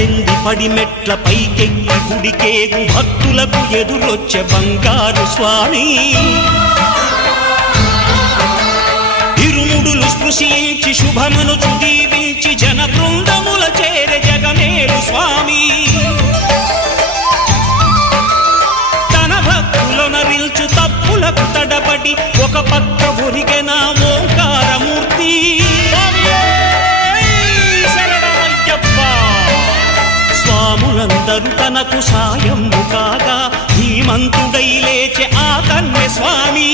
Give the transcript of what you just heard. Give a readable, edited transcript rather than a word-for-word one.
పద్దెంది పడిమెట్ల పైకెక్కి గుడికేగు భక్తులకు ఎదురొచ్చే బంగారు స్వామి ఇరుముడులు స్పృశించి శుభమును దీవించి జన బృందముల చేరే జగమేలు స్వామి తన భక్తులనరిల్చు తప్పులకు తడబడి ఒక పక్క ఒరిగెన ఓంకారమూర్తి స్వాములందరూ తనకు సాయము కాగా ధీమంతుడై లేచే ఆ కన్య స్వామి